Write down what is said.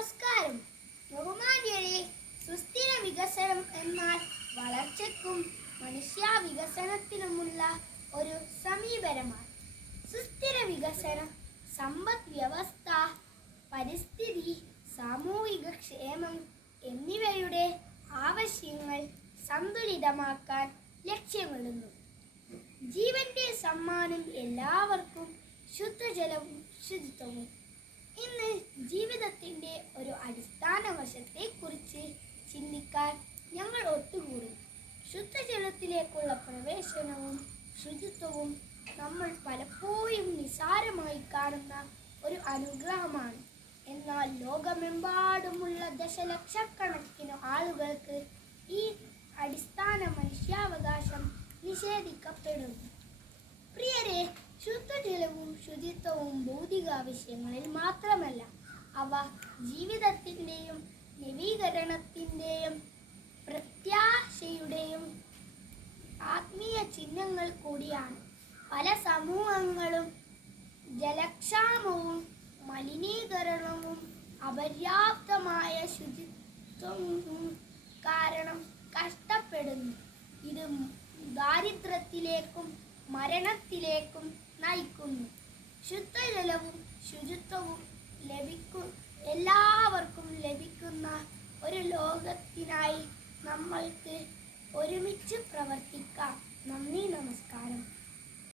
നമസ്കാരം. ബഹുമാന്യരെ സുസ്ഥിര വികസനം എന്നാൽ വളർച്ചയ്ക്കും മനുഷ്യ വികസനത്തിനുമുള്ള ഒരു സമീപനമാണ്. സുസ്ഥിര വികസനം സമ്പദ് വ്യവസ്ഥ പരിസ്ഥിതി സാമൂഹിക ക്ഷേമം എന്നിവയുടെ ആവശ്യങ്ങൾ സന്തുലിതമാക്കാൻ ലക്ഷ്യമിടുന്നു. ജീവന്റെ സമ്മാനം എല്ലാവർക്കും ശുദ്ധജലവും ശുചിത്വവും. ഇന്ന് ജീവിതത്തിന്റെ ഒരു അടിസ്ഥാന വശത്തെ കുറിച്ച് ചിന്തിക്കാൻ ഞങ്ങൾ ഒത്തുകൂടി. ശുദ്ധജലത്തിലേക്കുള്ള പ്രവേശനവും ശുചിത്വവും നമ്മൾ പലപ്പോഴും നിസാരമായി കാണുന്ന ഒരു അനുഗ്രഹമാണ്. എന്നാൽ ലോകമെമ്പാടുമുള്ള ദശലക്ഷക്കണക്കിന് ആളുകൾക്ക് ഈ അടിസ്ഥാന മനുഷ്യാവകാശം നിഷേധിക്കപ്പെടുന്നു പ്രിയരെ ശുദ്ധജലവും ശുചിത്വവും ഭൗതിക ആവശ്യങ്ങളിൽ മാത്രമല്ല അവ ജീവിതത്തിന്റെയും നവീകരണത്തിന്റെയും പ്രത്യാശയുടെയും ആത്മീയ ചിഹ്നങ്ങൾ കൂടിയാണ്. പല സമൂഹങ്ങളും ജലക്ഷാമവും മലിനീകരണവും അപര്യാപ്തമായ ശുചിത്വവും കാരണം കഷ്ടപ്പെടുന്നു. ഇത് ദാരിദ്ര്യത്തിലേക്കും മരണത്തിലേക്കും നയിക്കുന്നു. ശുദ്ധജലവും ശുചിത്വവും ലഭിക്കു എല്ലാവർക്കും ലഭിക്കുന്ന ഒരു ലോകത്തിനായി നമ്മൾക്ക് ഒരുമിച്ച് പ്രവർത്തിക്കാം.